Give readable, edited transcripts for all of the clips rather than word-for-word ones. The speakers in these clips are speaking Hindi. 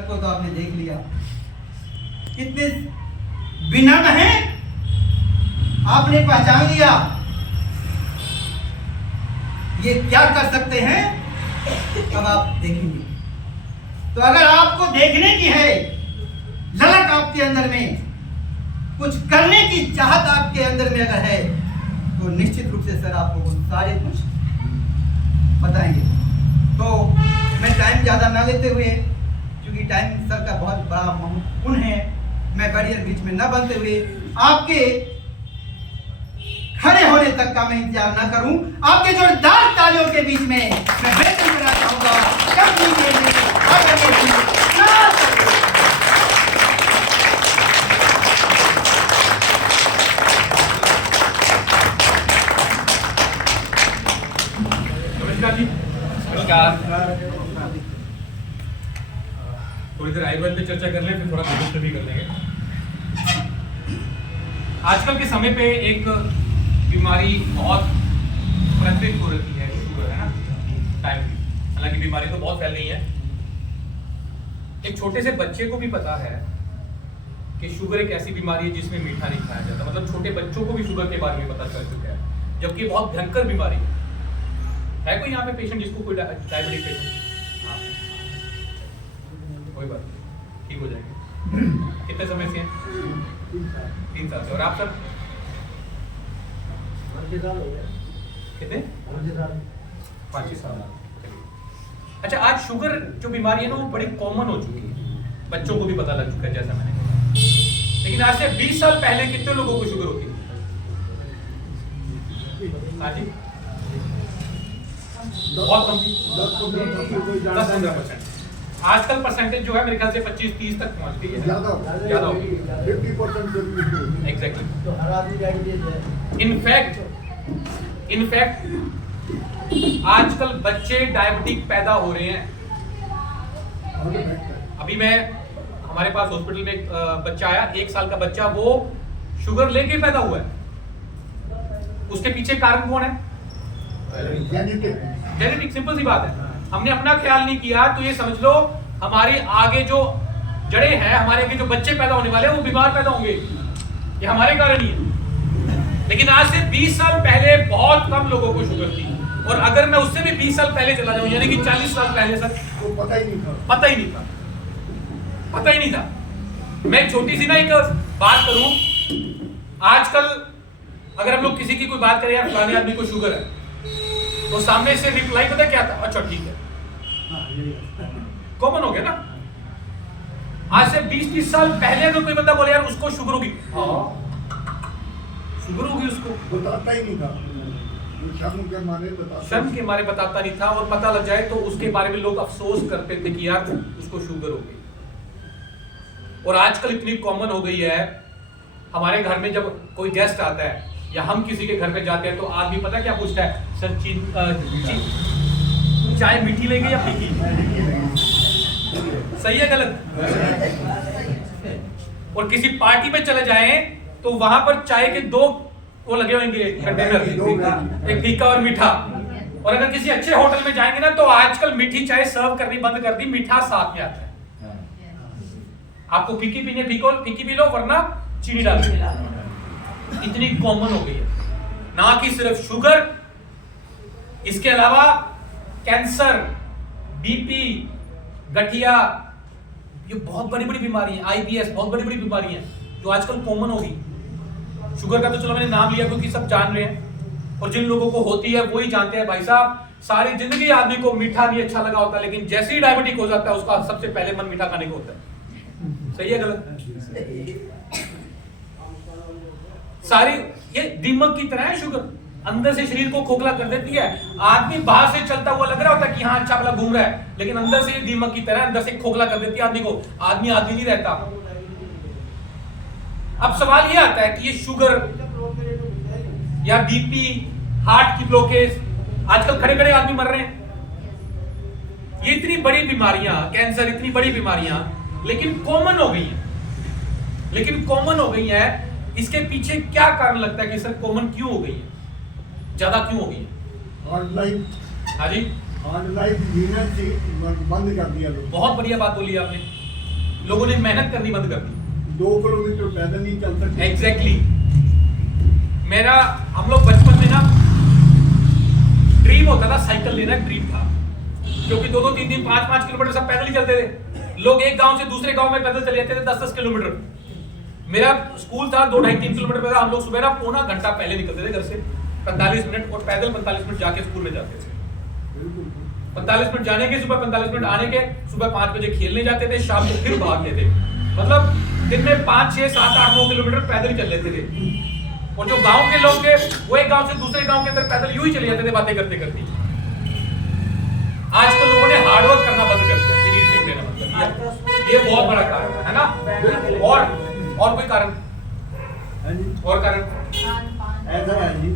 को तो आपने देख लिया, कितने विनम्र हैं, आपने पहचान लिया ये क्या कर सकते हैं, अब आप देखेंगे। तो अगर आपको देखने की है ललक आपके अंदर में, कुछ करने की चाहत आपके अंदर में अगर है, तो निश्चित रूप से सर आपको वो सारे कुछ बताएंगे। तो मैं टाइम ज़्यादा ना लेते हुए, क्योंकि टाइम सर का बहुत बड़ा महत्वपूर्ण है, मैं बैरियर बीच में न बनते हुए आपके खड़े होने तक का मैं इंतजार न करूं, आपके जोरदार तालियों के बीच में मैं बेहतर करना चाहूंगा। नमस्कार जी। नमस्कार। थोड़ी देर आयुर्वेद पे चर्चा कर ले, फिर थोड़ा भविष्य भी कर लेंगे। आजकल के समय पे एक बीमारी बहुत प्रचलित हो रही है, शुगर, है ना, टाइप की। हालांकि बीमारी तो बहुत फैल रही है। एक छोटे से बच्चे को भी पता है कि शुगर एक ऐसी बीमारी है जिसमें मीठा नहीं खाया जाता। मतलब छोटे बच्चों को भी शुगर के बारे में पता चल चुका है, जबकि बहुत भयंकर बीमारी है। कोई यहाँ पे पेशेंट जिसको कोई डायबिटिक पेशेंट? कोई बात नहीं, ठीक हो जाएगी। कितने समय से हैं? 3 साल से। और आप सर? कितने? 5 साल। अच्छा, आज शुगर जो बीमारी है ना, वो बड़ी कॉमन हो चुकी है, बच्चों को भी पता लग चुका है, जैसा मैंने कहा। लेकिन आज से 20 साल पहले कितने लोगों को शुगर होती थी? हाँ जी, बहुत कम थी, 10-15%। आजकल परसेंटेज जो है मेरे ख्याल से 25-30 तक पहुंच गई है, ज्यादा हो गई है, 50%। एग्जैक्टली। तो हर आदमी डायबिटीज है। इनफैक्ट आजकल बच्चे डायबिटिक पैदा हो रहे हैं। अभी मैं हमारे पास हॉस्पिटल में एक बच्चा आया, 1 साल का बच्चा, वो शुगर लेके पैदा हुआ है। उसके पीछे कारण कौन है? जेनेटिक। सिंपल सी बात है। हमने अपना ख्याल नहीं किया, तो ये समझ लो हमारे आगे जो जड़ें हैं, हमारे आगे जो बच्चे पैदा होने वाले हैं, वो बीमार पैदा होंगे। ये हमारे कारण ही है। लेकिन आज से 20 साल पहले बहुत कम लोगों को शुगर थी, और अगर मैं उससे भी 20 साल पहले चला जाऊं, यानी कि 40 साल पहले सर, तो पता ही नहीं था। पता ही नहीं था। मैं छोटी सी ना एक बात करूं, आजकल अगर हम लोग किसी की कोई बात करें, यार फलाने आदमी को शुगर है, तो सामने से रिप्लाई पता क्या था? अच्छा ठीक है। कॉमन हो गया ना। आज से 20-30 साल पहले अगर कोई बंदा बोले यार उसको शुगर होगी, शुगर होगी, उसको बताता ही नहीं था, शर्म के मारे बताता नहीं था, और पता लग जाए तो उसके बारे में लोग अफसोस करते थे कि यार उसको शुगर हो गई। और आजकल इतनी कॉमन हो गई है, हमारे घर में जब कोई गेस्ट आता है या हम किसी के घर पे जाते हैं, तो आदमी पता क्या पूछता है? सर चाय मीठी लेंगे या फीकी? सही है गलत? और किसी पार्टी में चले जाएं तो वहां पर चाय के 2 वो लगे होंगे कंटेनर, एक फीका और मीठा। और अगर किसी अच्छे होटल में जाएंगे ना, तो आजकल मीठी चाय सर्व करनी बंद कर दी, मीठा साथ में आता है। आपको फीकी पीने फीकी पी लो, वरना चीनी डाल दो। इतनी कॉमन हो गई है। ना कि सिर्फ शुगर, इसके अलावा कैंसर, बीपी, गठिया, ये बहुत बड़ी बड़ी बीमारी है। IBS, बहुत बड़ी बड़ी बीमारी है जो आजकल कॉमन होगी। शुगर का तो चलो मैंने नाम लिया क्योंकि सब जान रहे हैं, और जिन लोगों को होती है वही जानते हैं। भाई साहब, सारी जिंदगी आदमी को मीठा नहीं अच्छा लगा होता, लेकिन जैसे ही डायबिटिक हो जाता है, उसका सबसे पहले मन मीठा खाने को होता है। सही है गलत? सारी ये दीमक की तरह है शुगर, अंदर से शरीर को खोखला कर देती है। आदमी बाहर से चलता हुआ लग रहा होता है कि हाँ अच्छा भला घूम रहा है, लेकिन अंदर से ये दीमक की तरह अंदर से खोखला कर देती है आदमी को। आदमी नहीं रहता। अब सवाल ये आता है कि ये शुगर या बीपी, हार्ट की ब्लॉकेज, आजकल खड़े खड़े आदमी मर रहे हैं। ये इतनी बड़ी बीमारियां, कैंसर, इतनी बड़ी बीमारियां, लेकिन कॉमन हो गई है। इसके पीछे क्या कारण लगता है कि सर कॉमन क्यों हो गई है, ज्यादा क्यों हो गई है? Hard life. हाँ जी, हार्ड लाइफ जीना बंद कर दिया लोग। बहुत बढ़िया बात बोली आपने। लोगों ने मेहनत करनी बंद कर दी। 2 किलोमीटर पैदल नहीं चल सकते। एग्जैक्टली मेरा हम लोग बचपन में ना ड्रीम होता था, साइकिल लेना ड्रीम था, क्योंकि 2-2, 3-3, 5-5 किलोमीटर सब पैदल ही चलते थे। लोग एक गांव से दूसरे गांव में पैदल चले जाते थे 10-10 किलोमीटर। मेरा स्कूल था 2-2.5-3 किलोमीटर पे था। हम लोग सुबह ना पौना घंटा पहले निकलते थे घर से, 45 मिनट, और पैदल 45 मिनट जाके स्कूल में जाते थे। 45 मिनट जाने के, सुबह 45 मिनट आने के, सुबह 5 बजे खेलने जाते थे, शाम को फिर भागते थे। मतलब दिन में 5, 6, 7, 8, 9 किलोमीटर पैदल चल लेते थे। और जो गांव के लोग थे वो एक गांव से दूसरे गांव के अंदर पैदल यूं ही चले जाते थे बातें करते करते। आजकल लोगों ने हार्डवर्क करना बंद कर दिया, शरीर से लेना मतलब ये बहुत बड़ा कारण है ना। और कोई कारण? है जी। और कारण ऐसा है जी,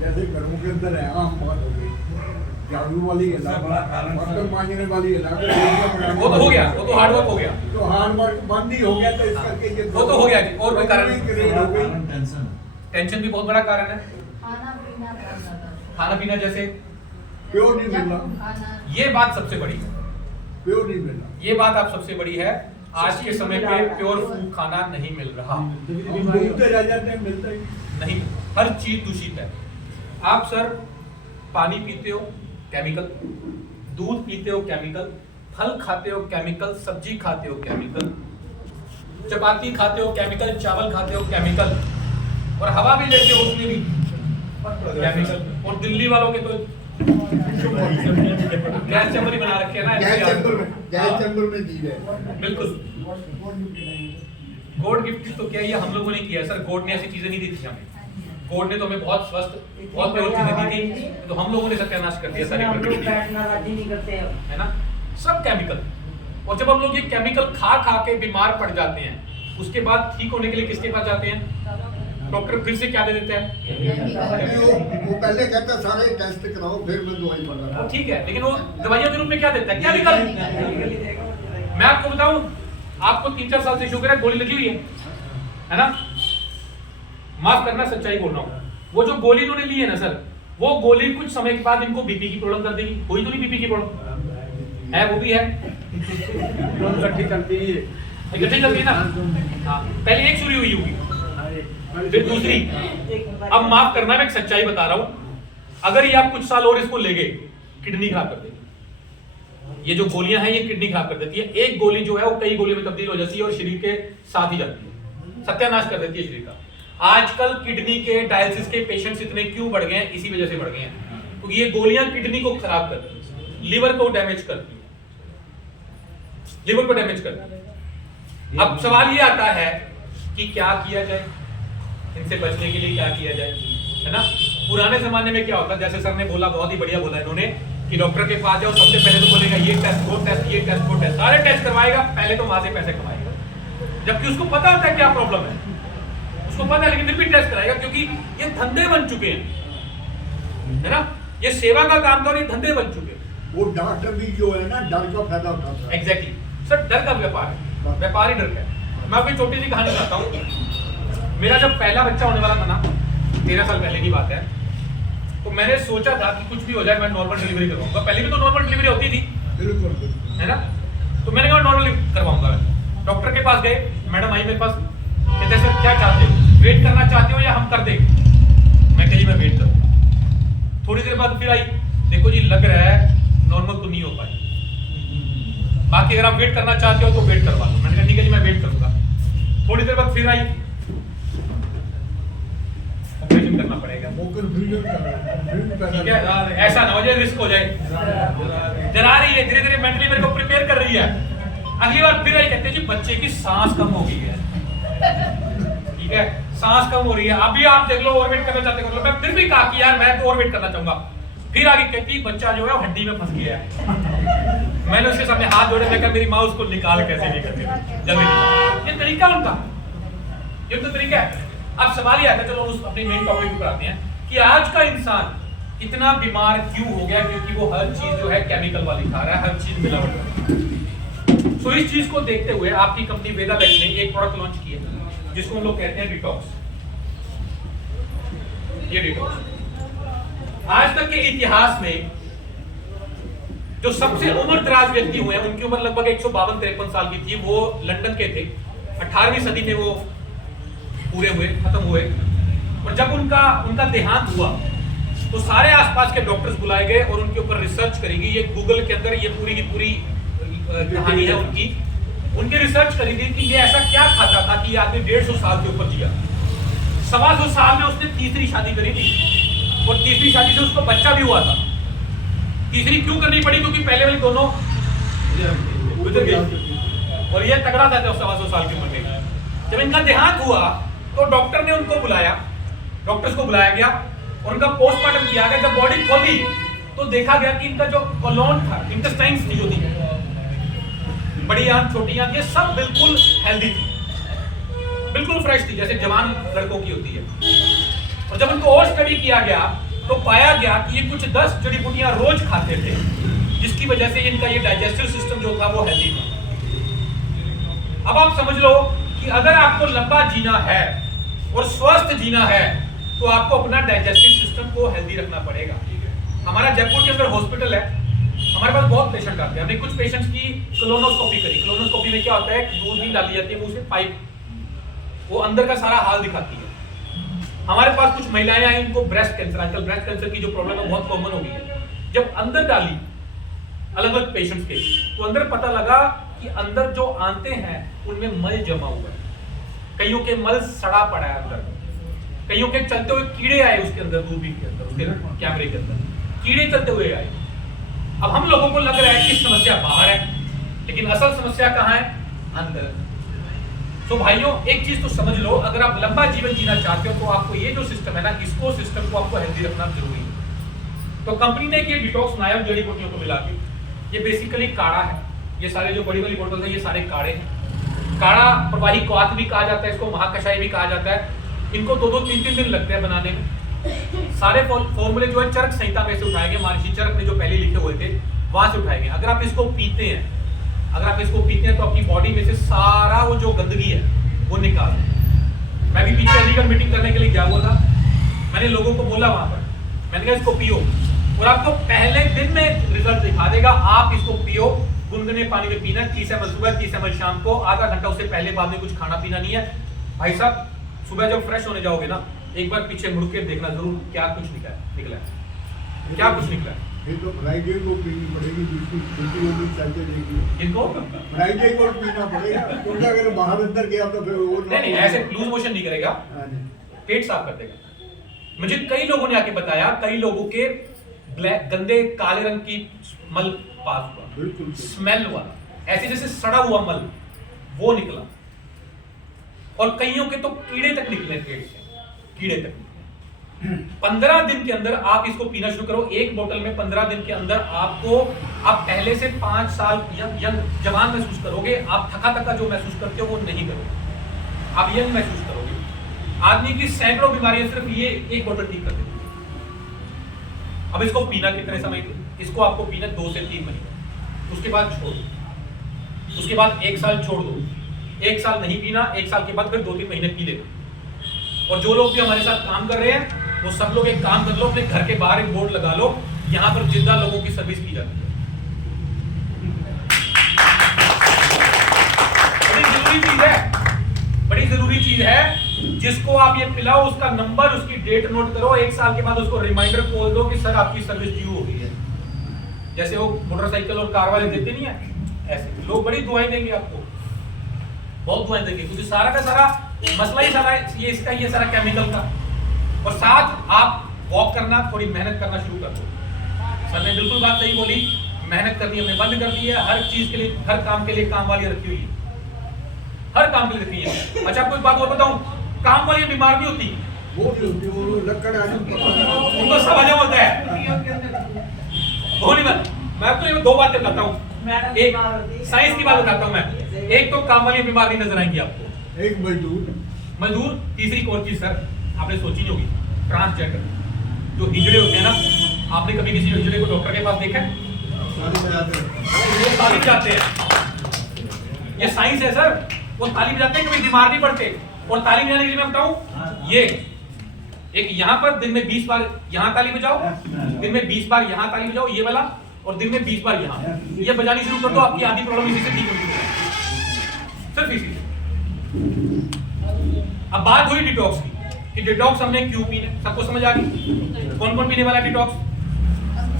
जैसे घरों के अंदर है आम बात हो गई, झाड़ू वाली है, बर्तन मांजने वाली है, वो तो हो गया, वो तो हार्डवर्क हो गया, तो हार्डवर्क बंद ही हो गया, तो इस करके ये वो तो हो गया जी। और कोई कारण? ग्रेड हो गई। टेंशन भी बहुत बड़ा कारण है। खाना पीना जैसे प्योर नहीं मिल रहा, ये बात सबसे बड़ी है, प्योर नहीं मिल रहा। ये बात आप सबसे बड़ी है। आज के समय पे प्योर फूड खाना नहीं मिल रहा, हम घूमते रह जाते हैं, मिलता ही नहीं, हर चीज दूषित है। आप सर पानी पीते हो केमिकल, दूध पीते हो केमिकल, फल खाते हो केमिकल, सब्जी खाते हो केमिकल, चपाती खाते हो केमिकल, चावल खाते हो केमिकल, और हवा भी लेते हो उसमें भी केमिकल। और दिल्ली वालों के तो गैस चैम्बर ही बना रखे हैं ना, गैस चैम्बर में जी रहे। बिल्कुल। गॉड गिफ्ट तो क्या ये हम लोगों ने किया है सर, गॉड ने ऐसी चीजें नहीं दी थी हमें। गॉड ने तो हमें बहुत स्वस्थ, बहुत प्योर चीजें दी थी, तो हम लोगों ने सत्यानाश कर दिया सारी प्रकृति, है ना, सब केमिकल। और जब हम लोग ये केमिकल खा खा के बीमार पड़ जाते हैं, उसके बाद ठीक होने के लिए किसके पास जाते हैं? डॉक्टर फिर से क्या दे देते हैं? वो पहले कहता सारे टेस्ट कराओ फिर मैं दवाई बना। वो ठीक है, लेकिन वो दवाइयों के रूप में क्या देता है? केमिकल। मैं आपको बताऊं, आपको 3-4 साल से शुगर है, गोली लगी हुई है ना? माफ करना, सच्चाई बोल रहा हूँ। वो जो गोली इन्होंने ली है ना सर, वो गोली कुछ समय के बाद इनको बीपी की प्रॉब्लम कर देगी। कोई तो नहीं बीपी की प्रॉब्लम है, वो भी है, इकट्ठी चलती है, इकट्ठी चलती है ना। हाँ, पहले एक शुरू हुई होगी, फिर दूसरी। अब माफ करना, मैं एक सच्चाई बता रहा हूं, अगर ये आप कुछ साल और इसको ले गए, किडनी खराब कर देगी। ये जो गोलियां हैं ये किडनी खराब कर देती है। एक गोली जो है वो कई गोली में तब्दील हो जाती है और शरीर के साथ ही जाती है, सत्यानाश कर देती है शरीर का। आजकल किडनी के डायलिसिस के पेशेंट्स इतने क्यों बढ़ गए हैं? इसी वजह से बढ़ गए हैं, क्योंकि ये गोलियां किडनी को खराब करती है, लिवर को डैमेज करती है, लिवर को डैमेज करती है। अब सवाल ये आता है कि क्या किया जाए, इनसे बचने के लिए क्या किया जाए, है ना? पुराने जमाने में क्या होता, जैसे सर ने बोला, बहुत ही बढ़िया बोला इन्होंने, कि डॉक्टर के पास जाओ, सबसे पहले तो बोलेगा ये टेस्ट, वो टेस्ट, ये टेस्ट, वो टेस्ट, सारे टेस्ट करवाएगा, पहले तो वहां से पैसे कमाएगा, जबकि उसको पता होता है क्या प्रॉब्लम है, उसको पता है, लेकिन फिर भी टेस्ट कराएगा, क्योंकि ये धंधे बन चुके हैं, है ना? ये सेवा का काम था और ये धंधे बन चुके हैं। वो डॉक्टर भी जो है ना, डर का फायदा उठाता है। एग्जैक्टली सर, डर का व्यापार है, व्यापार ही डर का है। मैं अपनी छोटी सी कहानी बताता हूँ। मेरा जब पहला बच्चा होने वाला था ना, 13 साल पहले की बात है, तो मैंने सोचा था कि कुछ भी हो जाए मैं नॉर्मल डिलीवरी करवाऊंगा। पहले भी तो नॉर्मल डिलीवरी होती थी, बिल्कुल, है ना? तो मैंने कहा नॉर्मल करवाऊंगा। डॉक्टर के पास गए, मैडम आई मेरे पास, कहते सर क्या चाहते हो, वेट करना चाहते हो या हम कर दें? मैं कही मैं वेट करूँ। थोड़ी देर बाद फिर आई, देखो जी लग रहा है नॉर्मल तो नहीं हो पाए, बाकी अगर आप वेट करना चाहते हो तो वेट करवा लो। मैंने कहा ठीक है जी मैं वेट करूंगा। थोड़ी देर बाद फिर आई, ऑपरेशन करना पड़ेगा, ठीक है, ऐसा ना हो जाए रिस्क हो जाए, डरा रही है, धीरे धीरे मेंटली मेरे को प्रिपेयर कर रही है। अगली बार फिर आई, कहते जी बच्चे की सांस कम हो गई है, ठीक है, सांस कम हो रही है, अभी आप देख लो और वेट करना चाहते हो। मैं फिर भी कहा कि यार मैं तो और वेट करना चाहूंगा। फिर आगे कहती बच्चा जो है हड्डी में फंस गया है। मैंने उसके सामने हाथ जोड़े, मैं कहा मेरी माँ उसको निकाल कैसे नहीं करती जल्दी। ये तरीका उनका, ये तो तरीका है। अब सवाल ये आता है, चलो उस अपने मेन टॉपिक पर आते हैं कि आज का इंसान इतना बीमार क्यों हो गया? क्योंकि वो हर चीज जो है केमिकल वाली खा रहा है, हर चीज मिलावट। तो इस चीज को देखते हुए आपकी कंपनी वेदावेक्स ने एक प्रोडक्ट लॉन्च किया जिसको हम लोग कहते हैं डिटॉक्स। ये डिटॉक्स आज तक के इतिहास में जो सबसे उम्र दराज व्यक्ति हुए हैं उनकी उम्र लगभग 152-53 साल की थी। वो लंदन के थे, 18वीं सदी में वो पूरे हुए, खत्म हुए। और जब उनका देहांत हुआ तो सारे आसपास के डॉक्टर्स बुलाए गए और उनके ऊपर रिसर्च करी गई। ये गूगल के अंदर ये पूरी की पूरी कहानी है उनकी रिसर्च करी गई कि ये ऐसा क्या खाता था कि ये आदमी 150 साल के ऊपर जिया। 125 साल में उसने तीसरी शादी करी थी और तीसरी शादी से उसको बच्चा भी हुआ था। तीसरी क्यों करनी पड़ी? क्योंकि पहले वाली दोनों गुजर गई और ये तगड़ा था जब 125 साल की उम्र में। जब इनका देहांत हुआ तो डॉक्टर ने उनको बुलाया, डॉक्टर्स को बुलाया गया और उनका पोस्टमार्टम किया गया। जब बॉडी खोली तो देखा गया कि इनका जो कोलोन था, इंटेस्टाइन्स थी जो थी, बड़ी आंत छोटी आंत, ये सब बिल्कुल हेल्दी थी, बिल्कुल फ्रेश थी, जैसे जवान लड़कों की होती है। और जब उनको और स्टडी किया गया तो पाया गया कि ये कुछ 10 जड़ी बूटियां रोज खाते थे, जिसकी वजह से इनका ये डाइजेस्टिव सिस्टम जो था वो हेल्दी था। अब आप समझ लो कि अगर आपको लंबा जीना है और स्वस्थ जीना है तो आपको अपना डाइजेस्टिव सिस्टम को हेल्दी रखना पड़ेगा। हमारा जयपुर के अंदर हॉस्पिटल है, हमारे पास बहुत पेशेंट आते हैं। हमने कुछ पेशेंट्स की कोलोनोस्कोपी करी। कोलोनोस्कोपी में क्या होता है, दूरबीन डाली जाती है मुंह से, पाइप, वो अंदर का सारा हाल दिखाती है। हमारे पास कुछ महिलाएं आई, इनको ब्रेस्ट कैंसर, आजकल ब्रेस्ट कैंसर की जो प्रॉब्लम है बहुत कॉमन हो गई है। जब अंदर डाली अलग अलग पेशेंट्स के, तो अंदर पता लगा कि अंदर जो आंते हैं उनमें मल जमा हुआ है, कईयों के मल सड़ा पड़ा है अंदर, कईयों के चलते हुए कीड़े आए उसके अंदर, दूरबीन के अंदर, उसके कैमरे के अंदर कीड़े चलते हुए आए। अब हम लोगों को लग रहा है कि समस्या बाहर है, लेकिन असल समस्या कहाँ है? अंदर। तो भाइयों एक चीज तो समझ लो, अगर आप लंबा जीवन जीना चाहते हो तो आपको ये जो सिस्टम है ना, इसको सिस्टम को आपको हेल्दी रखना जरूरी है। तो कंपनी ने ये डिटॉक्स नायब जड़ी बूटियों को मिला के, ये बेसिकली काढ़ा है। ये सारे जो बड़ी बड़ी बोतल है ये सारे काढ़े हैं। काढ़ा प्रवाही क्वाथ भी कहा जाता है, इसको महाकषाय भी कहा जाता है। इनको 2-2, 3-3 दिन लगते हैं बनाने में। सारे फॉर्मूले जो है चरक संहिता में से उठाए गए, महर्षि चरक ने जो पहले लिखे हुए थे वहां से उठाए गए। अगर आप इसको पीते हैं तो अपनी बॉडी में से सारा वो जो गंदगी है वो निकाल दो। मैं भी पीछे अलीगढ़ मीटिंग करने के लिए गया हुआ था, मैंने लोगों को बोला वहां पर, मैंने कहा इसको पियो और आपको पहले दिन में रिजल्ट दिखा देगा। आप इसको पियो, गुनगुने पानी में पीना, 30 ml सुबह, 30 ml शाम को, आधा घंटा उससे पहले बाद में कुछ खाना पीना नहीं है। भाई साहब सुबह जब फ्रेश होने जाओगे ना, एक बार पीछे मुड़ के देखना जरूर क्या कुछ निकला है, क्या कुछ निकला है। ये तो फ्राइडे को पीनी पड़ेगी, जिसकी छुट्टी होगी चलते देखिए। इनको फ्राइडे को पीना पड़ेगा, क्योंकि अगर बाहर अंदर गया तो फिर वो नहीं ऐसे लूज मोशन नहीं करेगा, पेट साफ कर देगा। मुझे कई लोगों ने आके बताया, कई लोगों के ब्लैक गंदे काले रंग की मल पास हुआ, बिल्कुल स्मेल वाला, ऐसे जैसे सड़ा हुआ मल वो निकला। और कईयों के तो कीड़े तक निकले पेट से, कीड़े तक। 15 दिन के अंदर आप इसको पीना शुरू करो। एक बोतल में 15 दिन के अंदर आपको, आप पहले से 5 साल यंग जवान महसूस करोगे। आप थका जो महसूस करते हो वो नहीं करोगे, आप यंग महसूस करोगे। आदमी की सैकड़ों बीमारियां सिर्फ ये एक बोतल ठीक कर देती है। अब इसको पीना कितने समय? इसको आपको पीना 2 से 3 महीने, उसके बाद छोड़ दो, उसके बाद 1 साल छोड़ दो, 1 साल नहीं पीना, 1 साल के बाद फिर 2-3 महीने पी लेना। और जो लोग भी हमारे साथ काम कर रहे हैं वो सब लोग एक काम कर लो, अपने घर के बाहर एक बोर्ड लगा लो, यहाँ पर जिंदा लोगों की सर्विस की जाती है। बड़ी जरूरी चीज है, बड़ी जरूरी चीज है। जिसको आप ये पिलाओ उसका नंबर, उसकी डेट नोट करो, 1 साल के बाद उसको रिमाइंडर बोल दो कि सर आपकी सर्विस ड्यू हो गई है। जैसे वो मोटरसाइकिल और कार वाले देते नहीं है, ऐसे लोग बड़ी दुआएं देंगे आपको, बहुत दुआएं देंगे, क्योंकि सारा का सारा मसला ही सारा ये इसका, ये सारा केमिकल का। और साथ आप वॉक करना, थोड़ी मेहनत करना शुरू कर दो। सर ने बिल्कुल बात सही बोली, मेहनत करनी हमने बंद कर दी है। हर चीज के लिए, हर काम के लिए काम वाली रखी हुई है, हर काम के लिए रखी है। अच्छा आपको एक बात और बताऊं, काम वाली बीमार नहीं होती, वो लकड़ उनको सब हजम होता है। वो नहीं बात, मैं आपको ये 2 बातें बताता हूँ। एक साइंस की बात बताता हूँ मैं। एक तो काम वाली बीमार नहीं नजर आएंगी आपको, एक मजदूर, तीसरी कौन चीज सर आपने सोची नहीं होगी, ट्रांसजेंडर जो हिजड़े होते हैं ना। आपने कभी किसी हिजड़े को डॉक्टर के पास देखा है? वो ताली बजाते हैं, ये साइंस है सर। वो ताली बजाते हैं, कभी बीमार नहीं पड़ते। और ताली बजाने के लिए मैं बताऊं, ये एक यहाँ पर दिन में 20 बार यहाँ ताली बजाओ, दिन में 20 बार यहाँ ताली बजाओ, ये वाला, और दिन में 20 बार यहाँ। ये बजानी शुरू कर दो, आपकी आधी प्रॉब्लम इसी से ठीक होगी, सिर्फ इसी से। अब बात हुई डिटॉक्स की कि डिटॉक्स हमने क्यों पीने, सबको समझ आ गई? कौन कौन पीने वाला डिटॉक्स?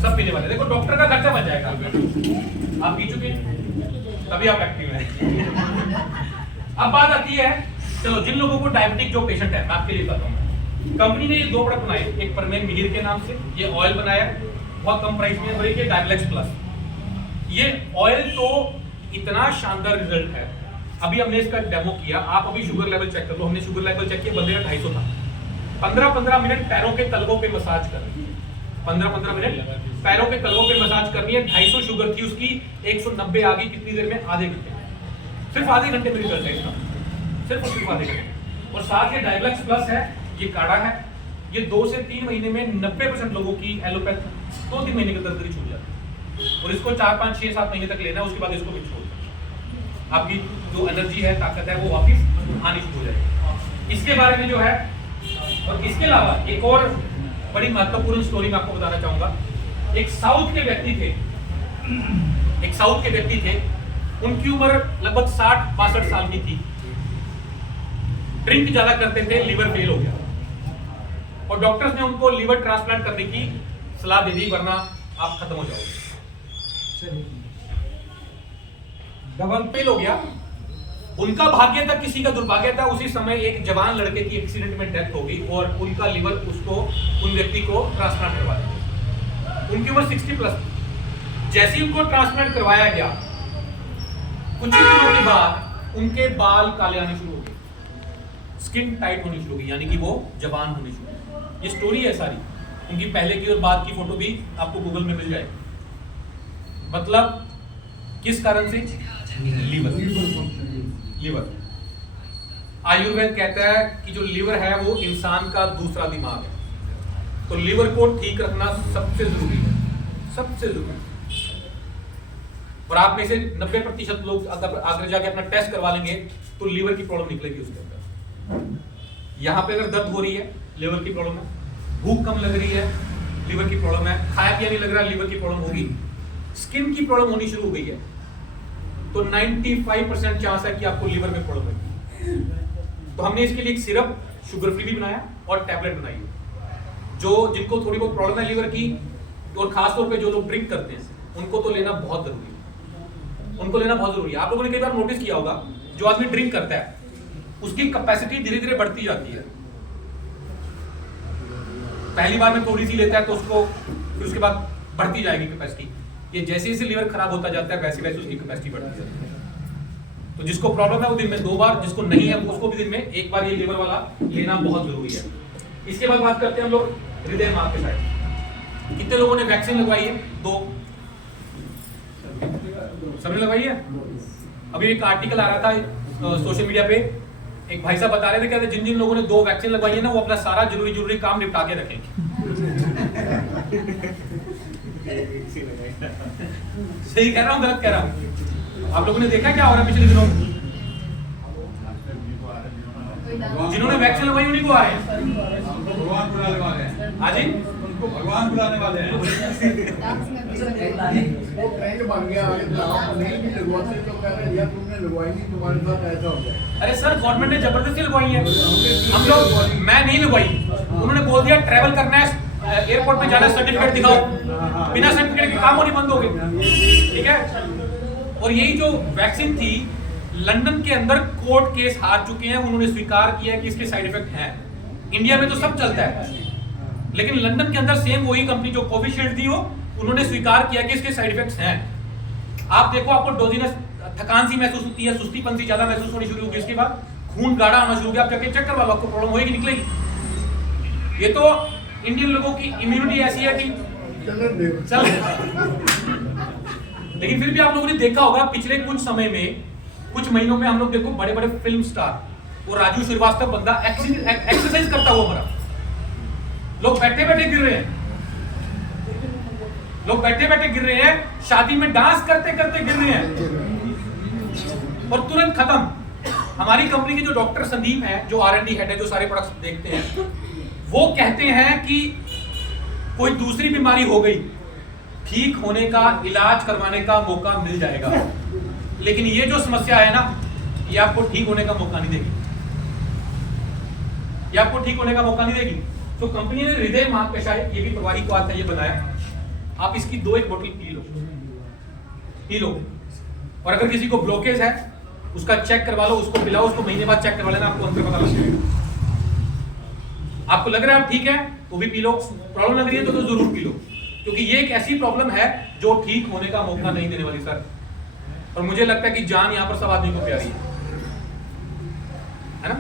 सब पीने वाले। देखो डॉक्टर का खर्चा बच जाएगा, आप पी चुके हैं तभी आप एक्टिव हैं। अब बात आती है, चलो जिन लोगों को डायबिटिक जो पेशेंट है, मैं आपके लिए बताता हूँ। कंपनी ने ये 2 प्रोडक्ट बनाए, एक परमेन मिहिर के नाम से ये ऑयल बनाया, बहुत कम प्राइस में, और एक डायबलेक्स प्लस। ये ऑयल तो इतना शानदार रिजल्ट है, अभी हमने इसका डेमो किया। आप अभी शुगर लेवल चेक कर लो, हमने शुगर लेवल चेक किया, बंदे का 250 था। 15-15 मिनट पैरों के तलवों पे मसाज कर रही है, 15-15 मिनट पैरों के तलवों पे मसाज करनी है। 250 शुगर थी उसकी, 190 आ गई। कितनी देर में? आधे घंटे, सिर्फ आधे घंटे में रिजल्ट है इसका, सिर्फ आधे घंटे। और साथ ये डायबलेक्स प्लस है, ये काढ़ा है, ये 2 से 3 महीने में 90% लोगों की एलोपैथ 2-3 महीने के अंदर छूट जाती है। और इसको 4, 5, 6, 7 महीने तक लेना है, उसके बाद इसको भी छोड़ देना। आपकी जो एनर्जी है, ताकत है, वो वापिस आनी शुरू हो जाएगी। इसके बारे में जो है, और इसके अलावा एक और बड़ी महत्वपूर्ण स्टोरी मैं आपको बताना चाहूंगा। एक साउथ के व्यक्ति थे, उनकी उम्र लगभग 60-62 साल की थी। ड्रिंक ज्यादा करते थे, लिवर फेल हो गया, और डॉक्टर्स ने उनको लिवर ट्रांसप्लांट करने की सलाह दे दी, वरना आप खत्म हो जाओगे। डबल फेल हो गया। उनका भाग्य था, किसी का दुर्भाग्य था, उसी समय एक जवान लड़के की एक्सीडेंट में डेथ हो गई और उनका लिवर उन व्यक्ति को ट्रांसप्लांट करवा दिया। उनकी उम्र 60+ थी। जैसे ही उनको ट्रांसप्लांट करवाया गया, कुछ ही दिनों के बाद उनके बाल काले आने शुरू हो गए, स्किन टाइट होनी शुरू हो गई, यानी कि वो जवान होने शुरू हो गए। ये स्टोरी है सारी, उनकी पहले की और बाद की फोटो भी आपको गूगल में मिल जाएगी। मतलब किस कारण से? लिवर। आयुर्वेद कहता है कि जो लिवर है वो इंसान का दूसरा दिमाग है, तो लिवर को ठीक रखना सबसे जरूरी है, सबसे जरूरी। और आप में से 90% लोग अगर जाके अपना टेस्ट करवा लेंगे तो लिवर की प्रॉब्लम निकलेगी उसके अंदर। यहाँ पे अगर दर्द हो रही है, लिवर की प्रॉब्लम है। भूख कम लग रही है, लिवर की प्रॉब्लम है। खाया पिया नहीं लग रहा, लिवर की प्रॉब्लम होगी। स्किन की प्रॉब्लम होनी शुरू हो गई है, तो 95% चांस है कि आपको लिवर में प्रॉब्लम होगी। तो हमने इसके लिए एक सिरप शुगर फ्री भी बनाया और टैबलेट बनाई है, जो जिनको थोड़ी बहुत प्रॉब्लम है लिवर की, और खासतौर पे जो लोग ड्रिंक करते हैं, उनको तो लेना बहुत जरूरी है, उनको लेना बहुत जरूरी है। आप लोगों ने कई बार नोटिस किया होगा, जो आदमी ड्रिंक करता है उसकी कैपेसिटी धीरे धीरे बढ़ती जाती है। पहली बार में थोड़ी सी लेता है तो उसको, फिर उसके बाद बढ़ती जाएगी कैपेसिटी। ये जैसे जैसे लीवर खराब होता जाता है, वैसे वैसे उसकी कैपेसिटी बढ़ती जाती है। तो जिसको प्रॉब्लम है वो दिन में 2 बार, जिसको नहीं है उसको भी दिन में 1 बार ये लीवर वाला लेना बहुत जरूरी है। इसके बाद बात करते हैं हम लोग हृदय मार्ग के साइड। कितने लोगों ने वैक्सीन लगवाई है? 2। सबने लगवाई है? अभी एक आर्टिकल आ रहा था सोशल मीडिया पे, एक भाई साहब बता रहे थे, कहते जिन जिन लोगों ने 2 वैक्सीन लगवाई है ना, वो अपना सारा जरूरी काम निपटा के रखें। सही कह रहा हूँ, गलत कह रहा हूँ? आप लोगों ने देखा क्या हो रहा है पिछले दिनों? जिन्होंने वैक्सीन लगवाई उन्हीं को आ रहे हैं, भगवान बुलाने वाले हैं। हाँ जी, उनको भगवान बुलाने वाले हैं। वो ट्रेंड बन गया, नहीं भी लगवाते तो कह रहे हैं तुमने लगवाई नहीं, तुम्हारे साथ ऐसा हो गया। अरे सर, गवर्नमेंट ने जबरदस्ती लगवाई है। हम लोग, मैं नहीं लगवाई, उन्होंने बोल दिया ट्रैवल करना है, एयरपोर्ट पे जाना, सर्टिफिकेट दिखाओ। बिना सर्टिफिकेट के काम होने बंद हो गए, ठीक है। और यही जो वैक्सीन थी, लंदन के अंदर कोर्ट केस हार चुके हैं, उन्होंने स्वीकार किया कि इसके साइड इफेक्ट हैं। इंडिया में तो सब चलता है, लेकिन लंदन के अंदर सेम वही कंपनी जो कोविशील्ड थी, वो उन्होंने स्वीकार किया कि इसके साइड इफेक्ट्स हैं। आप देखो, आपको डोजीनस, थकान सी महसूस होती है, सुस्तीपन सी ज्यादा महसूस होनी शुरू होगी, इसके बाद खून गाढ़ा होना शुरू हो गया, आप जाके चेक करवा लो, आपको प्रॉब्लम होगी, निकलेगी। ये तो इंडियन लोगों की इम्यूनिटी ऐसी है कि चल। लेकिन फिर भी आप लोगों ने देखा होगा पिछले कुछ समय में, कुछ महीनों में, हम लोग देखो बड़े बड़े फिल्म स्टार, वो राजू श्रीवास्तव बंदा एक्सरसाइज करता हुआ मरा। लोग बैठे बैठे गिर रहे हैं, लोग बैठे बैठे गिर रहे हैं, शादी में डांस करते करते गिर रहे हैं, और तुरंत खत्म। हमारी कंपनी के जो डॉक्टर संदीप हैं, जो R&D हेड है, जो सारे प्रोडक्ट्स देखते हैं, वो कहते हैं कि कोई दूसरी बीमारी हो गई ठीक होने का, इलाज करवाने का मौका मिल जाएगा। लेकिन ये जो समस्या है ना, ये आपको ठीक होने का मौका नहीं देगी, ये आपको ठीक होने का मौका नहीं देगी। तो कंपनी ने हृदय महाकषाय, ये भी प्रवाही को आता है, ये बनाया। आप इसकी 2-1 बोतल पी लो। और अगर किसी को ब्लॉकेज है उसका चेक करवा लो, उसको पिलाओ, उसको महीने बाद चेक करवा लेना, आपको अंतर पता लग जाएगा। आपको लग रहा है आप ठीक है तो भी पी लो, प्रॉब्लम लग रही है तो जरूर पी लो, क्योंकि ये एक ऐसी प्रॉब्लम है जो ठीक होने का मौका नहीं देने वाली सर। और मुझे लगता है कि जान यहाँ पर सब आदमी को प्यारी है ना।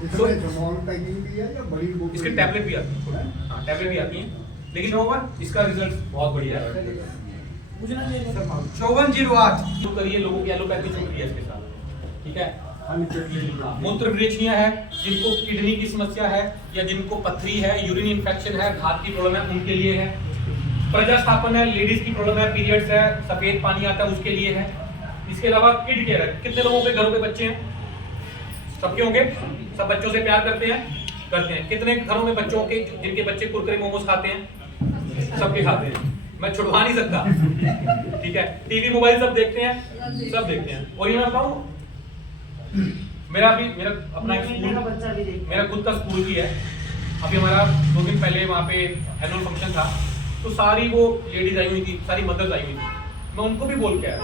इसमें स्मॉल पैकिंग भी है या बड़ी बोतल? इसके टैबलेट भी आती है, हाँ टैबलेट भी आती है, लेकिन होगा इसका रिजल्ट बहुत बढ़िया है। 5408 तो करिए, लोगों की एलोपैथी छूट रही है इसके साथ, ठीक है। मूत्र विरेचनीय है, जिनको किडनी की समस्या है या जिनको पथरी है, यूरिन इन्फेक्शन है, घात की प्रॉब्लम है, उनके लिए है। प्रजास्थापन है, लेडीज की प्रॉब्लम है, पीरियड्स है, सफेद पानी आता है, उसके लिए है। इसके अलावा किड केयर है। कितने लोगों के घरों पे बच्चे हैं? सबके होंगे, सब बच्चों से प्यार करते हैं। कितने घरों में बच्चों के, जिनके बच्चे कुरकुरे मोमोज खाते हैं? सबके खाते हैं, मैं छुड़वा नहीं सकता, ठीक है। टीवी मोबाइल सब देखते हैं, सब देखते हैं। और ये मैं बताऊं, मेरा अपना एक स्कूल, मेरा खुद का स्कूल भी है। अभी हमारा 2 दिन पहले वहाँ पे एनुअल फंक्शन था, तो सारी वो लेडीज आई हुई थी, सारी मदर्स आई हुई थी। मैं उनको भी बोल के आया,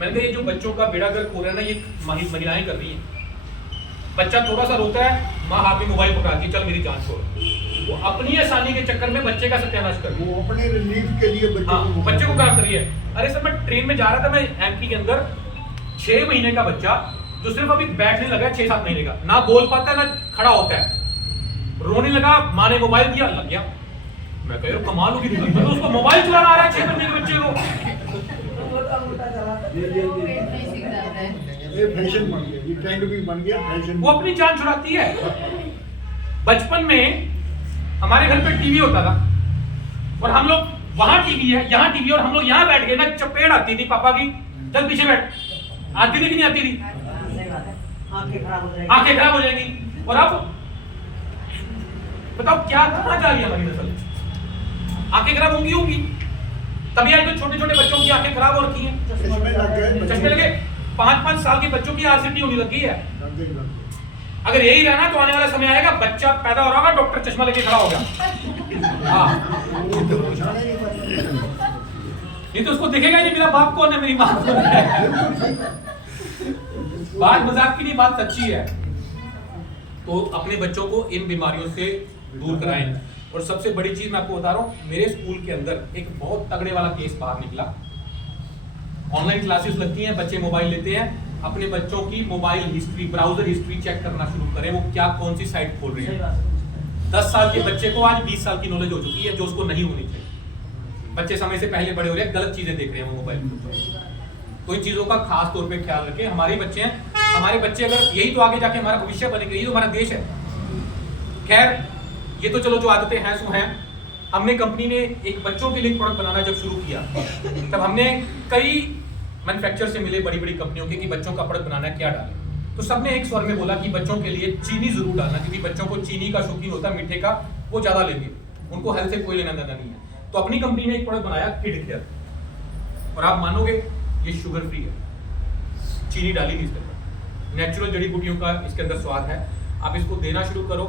मैंने कहा ये जो बच्चों का बेड़ा गर्क हो रहा है ना, ये महिलाएं कर रही हैं। बच्चा थोड़ा सा रोता है, माँ हाथ में मोबाइल पकड़ा दी, चल मेरी जान छोड़। वो अपनी आसानी के चक्कर में बच्चे का सत्यानाश कर रही है, वो अपने रिलीफ के लिए बच्चे को खराब कर रही है। अरे सर, मैं ट्रेन में जा रहा था, मैं एमपी के अंदर 6 महीने का बच्चा जो सिर्फ अभी बैठने लगा है, 6-7 महीने का, ना बोल पाता है ना खड़ा होता है, रोने लगा, माँ ने मोबाइल दिया, लग गया। मैं कह रहा कमाल होगी, तो उसको मोबाइल चलाना आ रहा है 6 महीने के बच्चे को। ये फैशन बन गया, ये ट्रेंड भी बन गया, फैशन। वो अपनी जान छुड़ाती है। बचपन में हमारे घर पे टीवी होता था और हम लोग, वहां टीवी है, यहाँ टीवी, और हम लोग यहाँ बैठ गए ना, चपेट आती थी पापा की, चल पीछे बैठ, आती थी कि नहीं आती थी? आंखें खराब हो जाएगी। और अब बताओ क्या कहाँ जा रही है हमारी नस्ल? आंखें खराब होंगी। तभी आज तो छोटे छोटे बच्चों की आंखें खराब हो रखी हैं, चश्मे लगे। 5-5 साल के बच्चों की आरसीटी होने लगी है। अगर यही रहना तो आने वाला समय आएगा, बच्चा पैदा हो रहा होगा, डॉक्टर चश्मा लेके खड़ा होगा। हाँ, ये तो उसको दिखेगा ही नहीं मेरा बाप कौन है, मेरी माँ कौन है। बात मजाक की नहीं, बात सच्ची है। तो अपने बच्चों को इन बीमारियों से दूर कराएं। और सबसे बड़ी चीज मैं आपको बता रहा हूँ, मेरे स्कूल के अंदर एक बहुत तगड़े वाला केस बाहर निकला। ऑनलाइन क्लासेस लगती हैं, बच्चे मोबाइल लेते हैं, अपने बच्चों की mobile history, browser history check करना शुरू करें, वो क्या कौन सी साइट खोल रही है। 10 साल के बच्चे को आज 20 साल की नॉलेज हो चुकी है, जो उसको नहीं होनी चाहिए। बच्चे समय से पहले बड़े हो रहे हैं, गलत चीजें देख रहे हैं वो मोबाइल पर। तो इन चीजों का खास तौर पे ख्याल रखें। हमारे बच्चे हैं, हमारे बच्चे अगर यही तो आगे जाके हमारा भविष्य बनेगा, यही तो हमारा देश है। खैर, ये तो चलो जो आदतें हैं सो हैं। हमने कंपनी ने एक बच्चों के लिए प्रोडक्ट बनाना जब शुरू किया, तब हमने कई मैन्युफैक्चरर से मिले, बड़ी बड़ी कंपनियों के, कि बच्चों का प्रोडक्ट बनाना क्या डालें। तो सबने एक स्वर में बोला कि बच्चों के लिए चीनी जरूर डालना, क्योंकि बच्चों को चीनी का शौकीन होता है, मीठे का, वो ज्यादा लेंगे, उनको हेल्थ से कोई लेना देना नहीं है। तो अपनी कंपनी ने एक प्रोडक्ट बनाया किड केयर, और आप मानोगे ये शुगर फ्री है, चीनी डाली नहीं इसके अंदर, नेचुरल जड़ी बूटियों का इसके अंदर स्वाद है। आप इसको देना शुरू करो,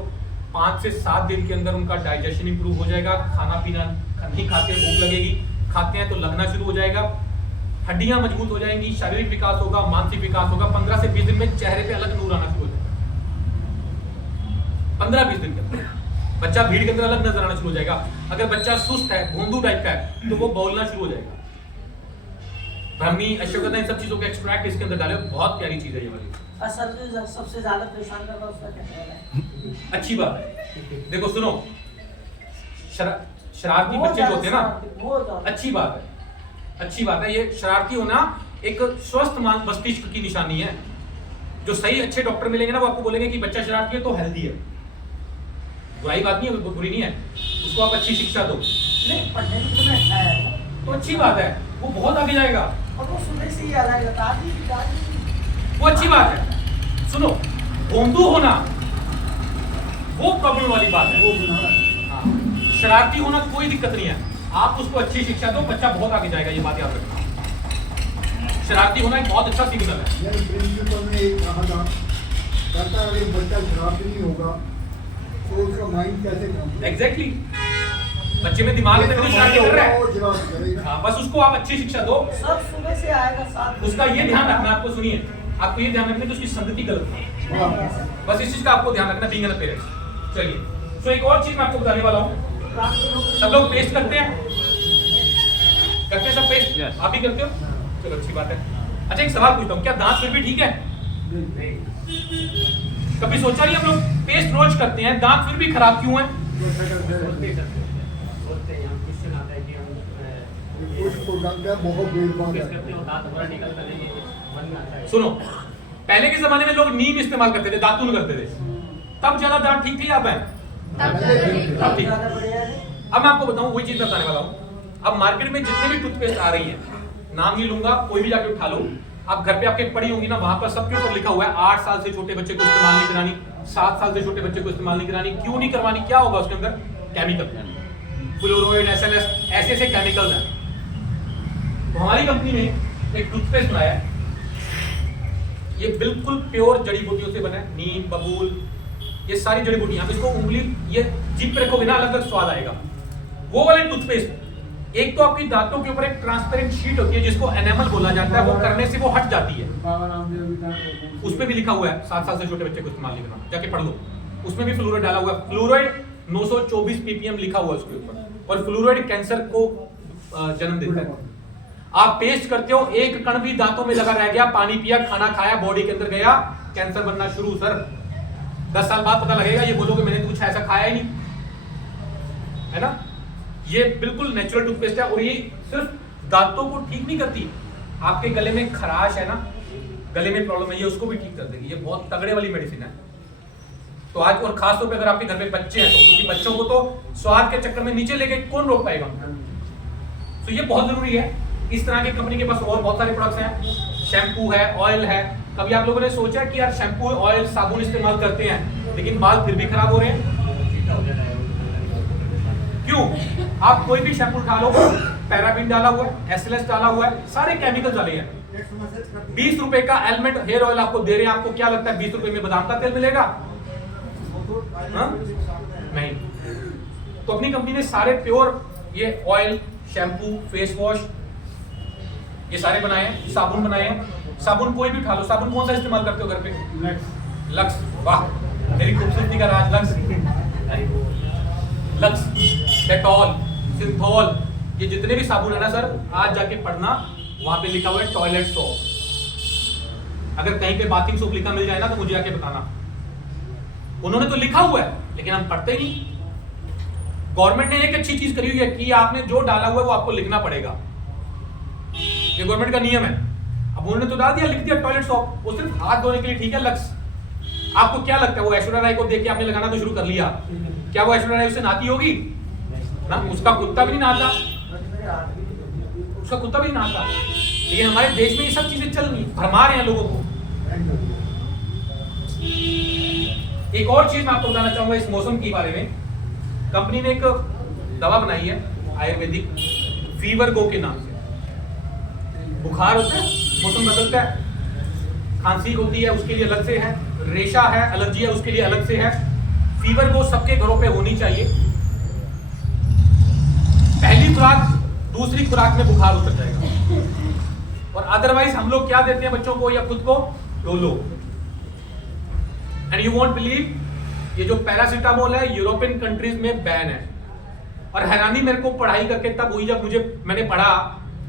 5 से 7 दिन के अंदर उनका डाइजेशन इंप्रूव हो जाएगा, खाना पीना नहीं खाते, भूख लगेगी, खाते हैं तो लगना शुरू हो जाएगा, हड्डियां मजबूत हो जाएंगी, शारीरिक विकास होगा, मानसिक विकास होगा। 15 से 20 दिन में चेहरे पे अलग नूर आना शुरू हो जाएगा। 15-20 दिन के अंदर बच्चा भीड़ के अंदर अलग नजर आना शुरू हो जाएगा। अगर बच्चा सुस्त है, भोंदू टाइप का है, तो वो बोलना शुरू हो जाएगा। ब्राह्मी, अश्वगंधा, इन सब चीजों का एक्सट्रैक्ट इसके अंदर डाले, बहुत प्यारी चीज है ये वाली। सबसे ज्यादा परेशान कर रहा है उसका क्या है? अच्छी बात है, देखो सुनो, शरारती बच्चे जो होते हैं ना, अच्छी बात है, अच्छी बात है। ये शरारती होना एक स्वस्थ मस्तिष्क की निशानी है। जो सही अच्छे डॉक्टर मिलेंगे ना, वो आपको बोलेंगे कि बच्चा शरारती है तो हेल्दी है, बुराई बात नहीं है, बुरी नहीं है, उसको आप अच्छी शिक्षा दो। नहीं, पढ़ने लिखने में अच्छा है तो अच्छी बात है, वो बहुत आगे जाएगा, और वो सुनने से ही अलग लगता है, वो अच्छी बात है। सुनो, भोंदू होना वो प्रॉब्लम वाली बात है, हाँ। शरारती होना कोई दिक्कत नहीं है, आप उसको अच्छी शिक्षा दो, बच्चा बहुत आगे जाएगा, ये बात याद रखना। शरारती होना एक बहुत अच्छा सिग्नल है। यार प्रिंसिपल ने एक कहा था, कहता अगर बच्चा शरारती नहीं होगा तो उसका माइंड कैसे काम एग्जैक्टली, बच्चे में दिमाग है तो शरारती कर रहा है। वो शरारत करेगा। हाँ, बस उसको आप अच्छी शिक्षा दो। सब सुबह से आएगा 7 बजे। उसका ये ध्यान रखना, आपको सुनिए, आपको ये ध्यान रखना कि उसकी संगति गलत है। नहीं ऐसा। बस इस चीज का आपको ध्यान रखना, बीइंग एन पेरेंट्स। चलिए, सो एक और चीज मैं आपको बताने वाला हूँ। सब लोग पेस्ट करते हैं, करते हैं सब पेस्ट? Yes. आप भी करते हो? चलो अच्छी बात है। अच्छा, एक सवाल पूछता हूँ, क्या दांत फिर भी ठीक है? कभी सोचा नहीं हम लोग पेस्ट रोज करते हैं, दांत फिर भी खराब क्यों है? कुछ प्रोडक्ट है बहुत बेकार है। सुनो, पहले के जमाने में लोग नीम इस्तेमाल करते थे, दातुन करते थे, तब ज्यादा दांत ठीक थी या अब है? अब ठीक। ज़्यादा बढ़िया है। अब मैं आपको बताऊं, वही चीज बताने वाला हूँ। अब मार्केट में जितने भी टूथपेस्ट आ रही है, नाम नहीं लूंगा, कोई भी जाके उठा लो, आप घर पे आपके पड़ी होंगी ना, वहां पर सबके ऊपर लिखा हुआ है 8 साल से छोटे बच्चे को इस्तेमाल नहीं करानी, 7 साल से छोटे बच्चे को इस्तेमाल नहीं करानी। क्यों नहीं करवानी? क्या होगा उसके अंदर? केमिकल, फ्लोराइड, SLS, ऐसे ऐसे केमिकल्स हैं। तो हमारी कंपनी ने एक टूथपेस्ट बनाया है, ये बिल्कुल प्योर जड़ी बूटियों से बना है, नीम, बबूल, ये सारी जड़ी बूटियां। आप इसको उंगली ये जीभ पे रखोगे ना, अलग अलग स्वाद आएगा। वो वाले टूथपेस्ट, एक तो आपकी दांतों के ऊपर एक ट्रांसपेरेंट शीट होती है जिसको एनेमल बोला जाता है, वो करने से वो हट जाती है। उस पे भी लिखा हुआ है 7 साल से छोटे बच्चे को इस्तेमाल नहीं करना, जाके पढ़ लो। उसमें भी फ्लोराइड डाला हुआ है, फ्लोराइड 924 ppm लिखा हुआ है उसके ऊपर, और फ्लोराइड कैंसर को जन्म देता है। आप पेस्ट करते हो, एक कण भी दांतों में लगा रह गया, पानी पिया, खाना खाया, बॉडी के अंदर गया, कैंसर बनना शुरू। सर 10 साल बाद पता लगेगा, ये बोलोगे मैंने तो कुछ ऐसा खाया ही नहीं, है ना? ये बिल्कुल नेचुरल टूथपेस्ट है, और ये सिर्फ दांतों को ठीक नहीं करती, आपके गले में खराश है ना, गले में प्रॉब्लम है, ये उसको भी ठीक कर देगी। ये बहुत तगड़े वाली मेडिसिन है। तो आज, और खास तौर पे अगर आपके घर में बच्चे हैं तो, क्योंकि बच्चों को तो स्वाद के चक्कर में नीचे लेके कौन रोक पाएगा? तो ये बहुत जरूरी है। इस तरह की कंपनी के पास और बहुत सारे प्रोडक्ट्स हैं, शैम्पू है, ऑयल है। कभी आप लोगों ने सोचा कि यार शैम्पू, ऑयल, साबुन इस्तेमाल करते हैं लेकिन बाल फिर भी खराब हो रहे हैं? क्यों? आप कोई भी शैम्पू उठा लो, पैराबीन डाला हुआ है, SLS डाला हुआ है, सारे केमिकल्स डाले हैं। 20 रुपए का एलिमेंट हेयर ऑयल आपको दे रहे हैं, आपको क्या लगता है 20 रुपए में बादाम का तेल मिलेगा? नहीं। तो अपनी कंपनी ने सारे प्योर ये ऑयल, शैम्पू, फेस वॉश, ये सारे बनाए हैं, साबुन बनाए हैं। साबुन कोई भी उठा लो, साबुन कौन सा इस्तेमाल करते हो घर पे? लक्स। वाह, मेरी खूबसूरती का राज लक्स। लक्स, डेटॉल, सिंथॉल, ये जितने भी साबुन है ना सर, आज जाके पढ़ना, वहां पे लिखा हुआ है टॉयलेट सोप। अगर कहीं पे बाथिंग सोप लिखा मिल जाए ना तो मुझे आके बताना। उन्होंने तो लिखा हुआ है लेकिन हम पढ़ते ही नहीं। गवर्नमेंट ने एक अच्छी चीज करी हुई है कि आपने जो डाला हुआ है वो आपको लिखना पड़ेगा, ये गवर्नमेंट का नियम है। अब उन्होंने तो डाल दिया, लिख दिया टॉयलेट सोप, वो सिर्फ हाथ धोने के लिए, ठीक है लक्स। आपको क्या लगता है वो ऐश्वर्या राय को देख के आपने लगाना तो शुरू कर लिया, क्या वो ऐश्वर्या राय उससे नहाती होगी ना? उसका कुत्ता भी नहीं नहाता, उसका कुत्ता भी नहीं नहाता। लेकिन हमारे देश में ये सब चीजें चल रही, भरमा रहे हैं लोगों को। एक और चीज मैं आपको बताना चाहूंगा इस मौसम के बारे में। कंपनी ने एक दवा बनाई है आयुर्वेदिक, फीवर गो के नाम से। बुखार होता है, मौसम बदलता है, खांसी होती है उसके लिए अलग से है, रेशा है, एलर्जी है उसके लिए अलग से है। फीवर गो सबके घरों पे होनी चाहिए। पहली खुराक, दूसरी खुराक में बुखार उतर जाएगा। और अदरवाइज हम लोग क्या देते हैं बच्चों को या खुद को? Dolo. And you won't believe, ये जो पैरासिटामोल है यूरोपियन कंट्रीज में बैन है। और हैरानी मेरे को पढ़ाई करके तब हुई जब मैंने पढ़ा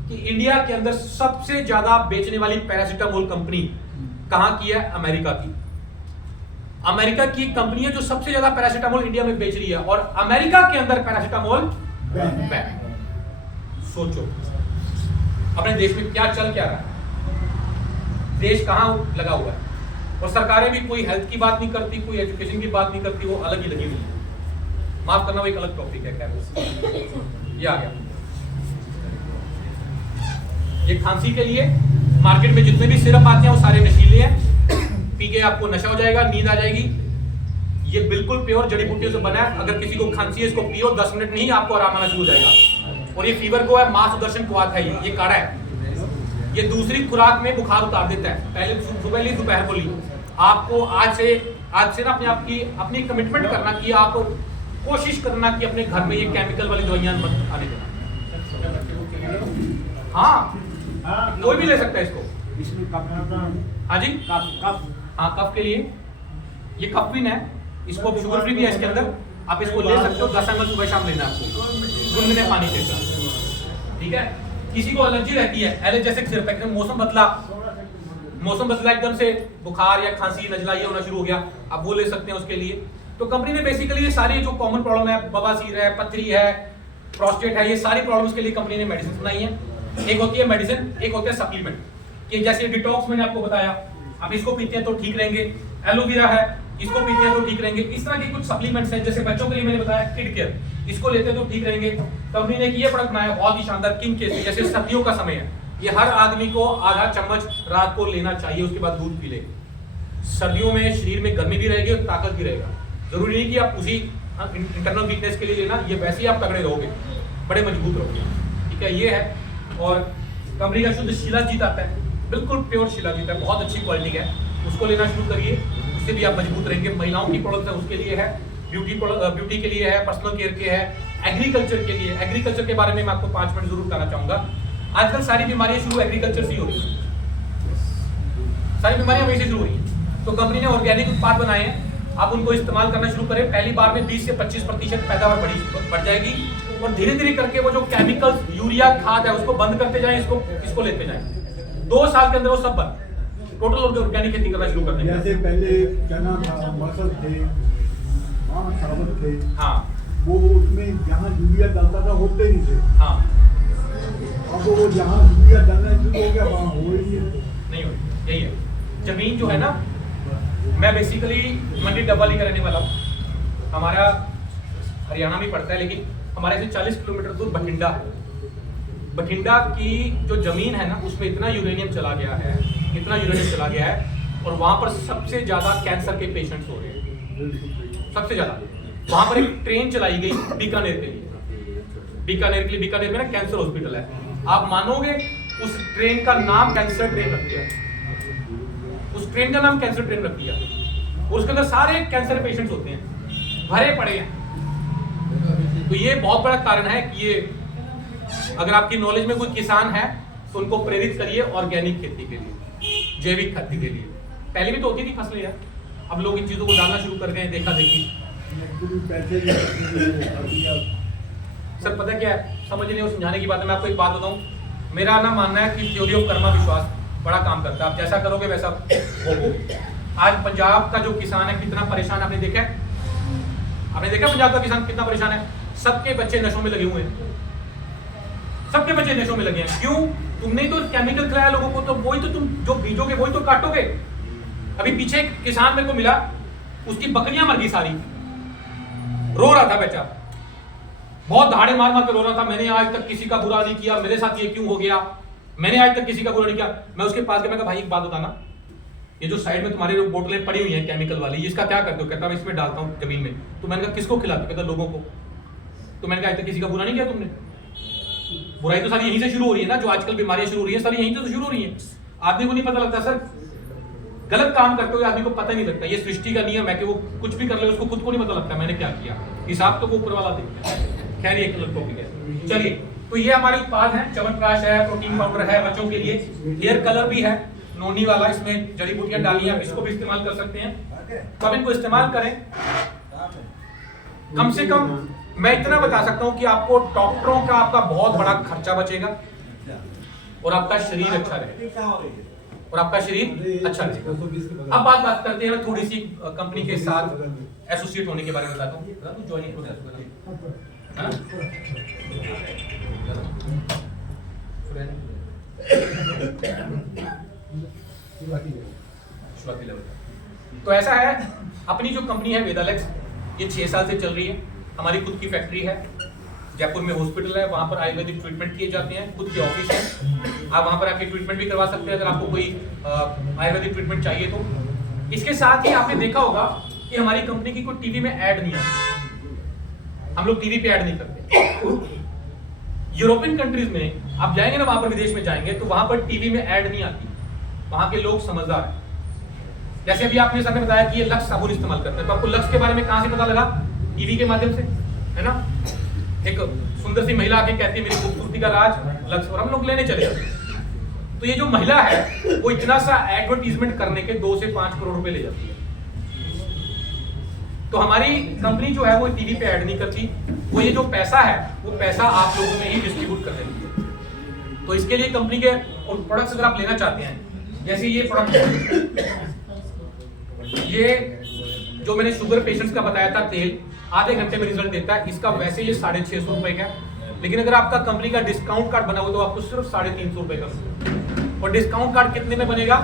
कि इंडिया के अंदर सबसे ज्यादा बेचने वाली पैरासिटामोल कंपनी कहां की है? अमेरिका की। अमेरिका की कंपनी है जो सबसे ज्यादा पैरासिटामोल इंडिया में बेच रही है, और अमेरिका के अंदर पैरासिटामोल बैन। सोचो अपने देश में क्या चल क्या रहा है, देश कहां लगा हुआ है। और सरकारें भी कोई हेल्थ की बात नहीं करती, कोई एजुकेशन की बात नहीं करती, वो अलग ही लगी हुई है। माफ करना, वो एक अलग टॉपिक है। खैर, ये आ गया। ये खांसी के लिए मार्केट में जितने भी सिरप आते हैं वो सारे नशीले हैं, पी के आपको नशा हो जाएगा, नींद आ जाएगी। ये बिल्कुल प्योर जड़ी बूटियों से बना है। अगर किसी को खांसी है इसको पियो, 10 मिनट नहीं आपको आराम आना शुरू हो जाएगा। और ये फीवर को है मां सुदर्शन क्वाथ है, ये काढ़ा है। ये दूसरी खुराक में बुखार उतार देता है। पहले सुबह ली, दोपहर को ली। आपको आज से ना अपनी कमिटमेंट करना कि आप कोशिश करना कि अपने घर में ये केमिकल वाली दवाइयां मत आने देना। हाँ, कोई भी ले सकता है इसको। इसमें कफ, हाँ जी, कफ, हाँ कफ के लिए ये कफविन है। इसको शुगर फ्री भी है इसके अंदर, आप इसको ले सकते हो। 10 ml सुबह शाम लेना आपको गुनगुने पानी के साथ, ठीक है। किसी को एलर्जी रहती है, एलर्जेसिक सिरप है, मौसम बदला एकदम से बुखार या खांसी नजला होना शुरू हो गया, आप वो ले सकते हैं उसके लिए। तो कंपनी ने बेसिकली ये सारी जो कॉमन प्रॉब्लम है, बवासीर है, पथरी है, प्रोस्टेट है, ये सारी प्रॉब्लम्स के लिए कंपनी ने मेडिसिन बनाई है। एक होती है मेडिसिन, एक होता है सप्लीमेंट, कि जैसे डिटॉक्स मैंने आपको बताया, आप इसको पीते हैं तो ठीक रहेंगे। एलोवेरा है, इसको पीते हैं तो ठीक रहेंगे। इस तरह के कुछ सप्लीमेंट्स हैं, जैसे बच्चों के लिए मैंने बताया किड केयर, इसको लेते हैं तो ठीक रहेंगे। कंपनी ने ये प्रोडक्ट बनाया बहुत ही शानदार, किंग केसरी। जैसे सर्दियों का समय है, ये हर आदमी को आधा चम्मच रात को लेना चाहिए, उसके बाद दूध पी ले। सर्दियों में शरीर में गर्मी भी रहेगी और ताकत भी रहेगा। जरूरी नहीं कि आप उसी इंटरनल वीकनेस के लिए लेना, ये वैसे ही आप तगड़े रहोगे, बड़े मजबूत रहोगे, ठीक है। ये है, और कंपनी का शुद्ध शिलाजीत आता है, बिल्कुल प्योर शिलाजीत है, बहुत अच्छी क्वालिटी है। उसको लेना शुरू करिए, उससे भी आप मजबूत रहेंगे। महिलाओं की प्रोडक्ट है, उसके लिए है, ब्यूटी के लिए है, पर्सनल केयर के है, एग्रीकल्चर के लिए। एग्रीकल्चर के बारे में मैं आपको 5 मिनट जरूर बताना चाहूंगा। आजकल सारी बीमारियां शुरू एग्रीकल्चर से ही हो रही है, सारी बीमारियां वहीं से शुरू हो रही है। तो कंपनी ने ऑर्गेनिक उत्पाद बनाए हैं, आप उनको इस्तेमाल करना शुरू करें। पहली बार में 20 से 25% पैदावार बढ़ जाएगी, और धीरे धीरे करके वो जो केमिकल्स, यूरिया खाद है, उसको बंद करते जाएं, इसको लेते जाएं। 2 साल के अंदर वो सब बंद, टोटल ऑर्गेनिक खेती करना शुरू कर देंगे। जैसे पहले चना था, मसल थे, साबुत थे, हाँ, वो उसमें जहाँ यूरिया डालता था होते नहीं थे। हाँ, अब वो जहाँ यूरिया डालना शुरू हो गया वहाँ हो ही नहीं हो, यही है। जमीन जो है ना, मैं बेसिकली मंडी डब्बाली का रहने वाला हूँ। हमारा हरियाणा में पड़ता है, लेकिन हमारे से 40 किलोमीटर दूर बठिंडा है। बठिंडा की जो जमीन है ना, उसमें इतना यूरेनियम चला गया है, और वहां पर सबसे ज्यादा कैंसर के पेशेंट्स हो रहे हैं, सबसे ज्यादा। वहां पर एक ट्रेन चलाई गई बीकानेर के लिए, बीकानेर में ना कैंसर हॉस्पिटल है। आप मानोगे, उस ट्रेन का नाम कैंसर ट्रेन रख दिया, उस ट्रेन का नाम कैंसर ट्रेन रख दिया, और उसके अंदर सारे कैंसर पेशेंट्स होते हैं, भरे पड़े हैं। तो ये बहुत बड़ा कारण है कि ये, अगर आपकी नॉलेज में कोई किसान है तो उनको प्रेरित करिए ऑर्गेनिक खेती के लिए, जैविक खेती के लिए। पहले भी तो होती थी फसलें यार, अब लोग इन चीजों को डालना शुरू कर गए हैं, देखा देखी। सर पता क्या है, समझने और समझाने की बात है। मैं आपको एक बात बताऊं, मेरा ना मानना है कि थ्योरी ऑफ कर्मा विश्वास बड़ा काम करता है। आप जैसा करोगे वैसा होगे। आज पंजाब का जो किसान है कितना परेशान, आपने देखा है? आपने देखा पंजाब का किसान कितना परेशान है? सबके बच्चे नशों में लगे हुए हैं, सबके बच्चे नशों में लगे हैं। क्यों? तुमने तो केमिकल खिलाया लोगों को, तो वही तो तुम जो बीजोगे वही तो काटोगे। अभी पीछे एक किसान मेरे को मिला, उसकी बकरियां मर गई सारी, रो रहा था बेचारा, बहुत दहाड़े मार मार के रो रहा था। मैंने आज तक किसी का बुरा नहीं किया, मेरे साथ ये क्यों हो गया, मैंने आज तक किसी का बुरा नहीं किया। मैं उसके पास गया, मैं कहा भाई एक बात बताना, ये जो साइड में तुम्हारी जो बोतलें पड़ी हुई हैं केमिकल वाली, इसका क्या करते हो? कहता मैं इसमें डालता हूँ जमीन में। तो मैंने कहा किसको खिलाते? कहता लोगों को। तो मैंने कहा आज तक किसी का बुरा नहीं किया तुमने? बुराई तो सारी यहीं से शुरू हो रही है ना, जो आजकल बीमारियां शुरू हो रही है सारी यहीं से तो शुरू हो रही है। आदमी को नहीं पता लगता सर, गलत काम करते हुए आदमी को पता नहीं लगता। ये सृष्टि का नियम है कि वो कुछ भी कर ले, उसको खुद को नहीं पता लगता मैंने क्या किया, हिसाब तो वो ऊपर वाला देखता है। खैर ये एक टॉपिक है। चलिए, तो ये हमारे उत्पाद हैं, च्यवनप्राश है, प्रोटीन पाउडर है बच्चों के लिए, हेयर कलर भी है नोनी वाला, इसमें जड़ी बूटियां डाली हैं, इसको भी इस्तेमाल कर सकते हैं। तो अब इनको इस्तेमाल करें। कम से कम मैं इतना बता सकता हूं कि आपको डॉक्टरों का आपका बहुत बड़ा खर्चा बचेगा, और आपका शरीर अच्छा रहेगा, और आपका शरीर अच्छा रहेगा। अब बात करते हैं थोड़ी सी कंपनी के साथ एसोसिएट होने के बारे में बताता हूँ। ज्वाइनिंग प्रोसेस है ना, शुरुआती लेवल। तो ऐसा है, अपनी जो कंपनी है वेदालेक्स, ये 6 साल से चल रही है। हमारी खुद की फैक्ट्री है, जयपुर में हॉस्पिटल है, वहाँ पर आयुर्वेदिक ट्रीटमेंट किए जाते हैं, खुद के ऑफिस है, आप वहाँ पर आके ट्रीटमेंट भी करवा सकते हैं अगर आपको कोई आयुर्वेदिक ट्रीटमेंट चाहिए तो। इसके साथ ही आपने देखा होगा कि हमारी कंपनी की कोई टीवी में ऐड नहीं आती, हम लोग टीवी पे ऐड नहीं करते। यूरोपियन कंट्रीज में आप जाएंगे ना, वहां पर विदेश में जाएंगे तो वहां पर टीवी में ऐड नहीं आती, वहां के लोग समझदार हैं। जैसे अभी आपने सामने बताया कि ये लक्स साबुन इस्तेमाल करते हैं, तो आपको लक्स के बारे में कहां से पता लगा? टीवी के माध्यम से, है ना। एक सुंदर सी महिला आके कहती है मेरी खूबसूरती का राज लक्स, और हम लोग लेने चले जाते हैं। तो ये जो महिला है वो इतना सा एडवर्टीजमेंट करने के 2 से 5 करोड़ रुपए ले जाती है। तो हमारी कंपनी जो है वो टीवी पे ऐड नहीं करती, वो ये जो पैसा है वो पैसा आप लोगों में ही डिस्ट्रीब्यूट कर देती है। तो इसके लिए कंपनी के प्रोडक्ट्स अगर आप लेना चाहते हैं, जैसे ये प्रोडक्ट, ये जो मैंने शुगर पेशेंट्स का बताया था तेल, आधे घंटे में रिजल्ट देता है। इसका वैसे ये 650 रुपए का, लेकिन अगर आपका कंपनी का डिस्काउंट कार्ड बना हो तो आपको सिर्फ 350 रुपए का मिलेगा। और डिस्काउंट कार्ड कितने में बनेगा?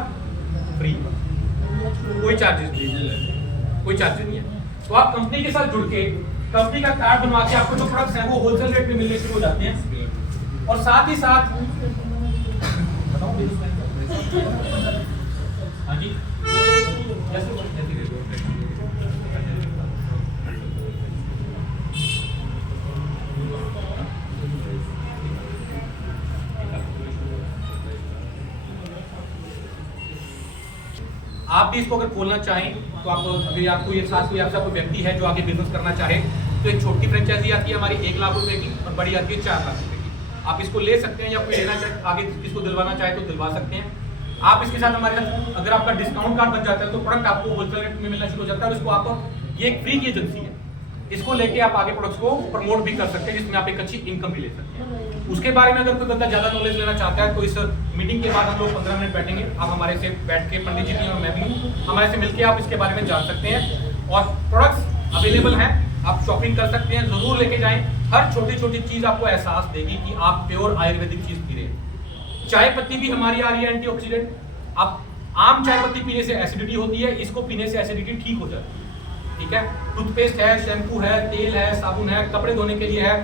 फ्री, कोई चार्जेस नहीं, कोई चार्जेस नहीं है। तो आप कंपनी के साथ जुड़ के कंपनी का कार्ड बनवा के आपको जो प्रोडक्ट्स हैं वो होलसेल रेट में मिलने शुरू हो जाते हैं। और साथ ही साथ हाँ जी, आप भी इसको अगर खोलना चाहें तो आप, अगर आपको ये साथ कोई आपका कोई व्यक्ति है जो आगे बिजनेस करना चाहे तो एक छोटी फ्रेंचाइजी आती है हमारी 1 लाख रुपए की, और बड़ी आती है 4 लाख रुपए की। आप इसको ले सकते हैं, या कोई लेना चाहे आगे किसको दिलवाना चाहे तो दिलवा सकते हैं। आप इसके साथ हमारे साथ अगर आपका डिस्काउंट कार्ड बन जाता है तो प्रोडक्ट आपको होलसेल रेट में मिलना शुरू हो जाता है। और इसको आप, ये एक फ्री की एजेंसी है, इसको लेके आप आगे प्रोडक्ट्स को प्रमोट भी कर सकते हैं, जिसमें आप एक अच्छी इनकम भी ले सकते हैं। उसके बारे में अगर कोई बंदा ज्यादा नॉलेज लेना चाहता है तो इस मीटिंग के बाद हम लोग 15 मिनट बैठेंगे, आप हमारे से बैठ के, पंडित जी भी और मैं भी हूँ, हमारे से मिलकर आप इसके बारे में जान सकते हैं। और प्रोडक्ट्स अवेलेबल हैं, आप शॉपिंग कर सकते हैं, जरूर लेके जाएं। हर छोटी छोटी चीज आपको एहसास देगी कि आप प्योर आयुर्वेदिक चीज पी रहे हैं। चाय पत्ती भी हमारी आ रही है एंटीऑक्सीडेंट। आप आम चाय पत्ती पीने से एसिडिटी होती है, इसको पीने से एसिडिटी ठीक हो जाती है, ठीक है। टूथपेस्ट है, शैम्पू है, तेल है, साबुन है, कपड़े धोने के लिए है,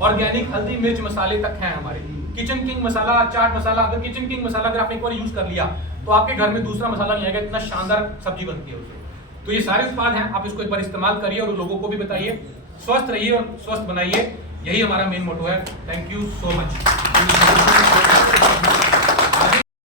ऑर्गेनिक हल्दी मिर्च मसाले तक हैं हमारे। किचन किंग मसाला, चाट मसाला, अगर किचन किंग मसाला अगर आपने एक बार यूज कर लिया तो आपके घर में दूसरा मसाला नहीं आएगा, इतना शानदार सब्जी बनती है उससे। तो ये सारे उत्पाद हैं, आप इसको एक बार इस्तेमाल करिए और लोगों को भी बताइए। स्वस्थ रहिए और स्वस्थ बनाइए, यही हमारा मेन मोटो है। Thank you so much.